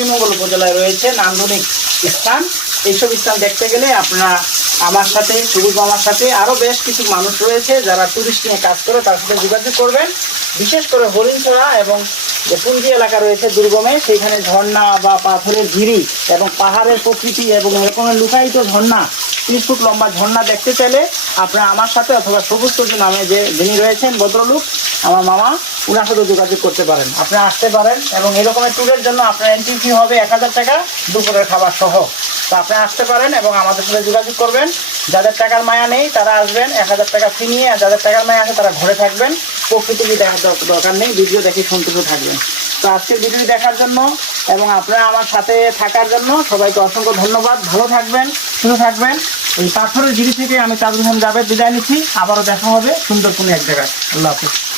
শ্রীমঙ্গল উপজেলায় রয়েছে নান্দনিক স্থান। এইসব স্থান দেখতে গেলে আপনারা আমার সাথে, সবুজ মামার সাথে আরও বেশ কিছু মানুষ রয়েছে যারা টুরিস্ট নিয়ে কাজ করে, তার সাথে যোগাযোগ করবেন। বিশেষ করে হরিণছড়া এবং যে পুঞ্জি এলাকা রয়েছে দুর্গমে, সেইখানে ঝর্ণা বা পাথরের ঝিরি এবং পাহাড়ের প্রকৃতি এবং এরকমের লুকায়িত ঝর্ণা, 30 ফুট লম্বা ঝর্ণা দেখতে চাইলে আপনারা আমার সাথে অথবা সবুজ সূর্য নামে যিনি রয়েছেন ভদ্রলোক, আমার মামা, ওনার সাথে যোগাযোগ করতে পারেন। আপনারা আসতে পারেন এবং এরকমের ট্যুরের জন্য আপনার এন্ট্রি ফি হবে 1000 টাকা, দুপুরের খাবার সহ। তো আপনারা আসতে পারেন এবং আমাদের সাথে যোগাযোগ করবেন। যাদের টাকার মায়া নেই তারা আসবেন 1000 টাকা ফি নিয়ে, আর যাদের টাকার মায়া আছে তারা ঘরে থাকবেন, প্রকৃতি দেখার দরকার নেই, ভিডিও দেখে সন্তুষ্ট থাকবেন। তো আজকের ভিডিও দেখার জন্য এবং আপনারা আমার সাথে থাকার জন্য সবাইকে অসংখ্য ধন্যবাদ। ভালো থাকবেন, সুস্থ থাকবেন। এই পাথরের ঝিরি থেকে আমি তাজুল হোসেন জাভেদ বিদায় নিচ্ছি। আবারও দেখা হবে সুন্দর কোনো এক জায়গায়। আল্লাহ হাফেজ।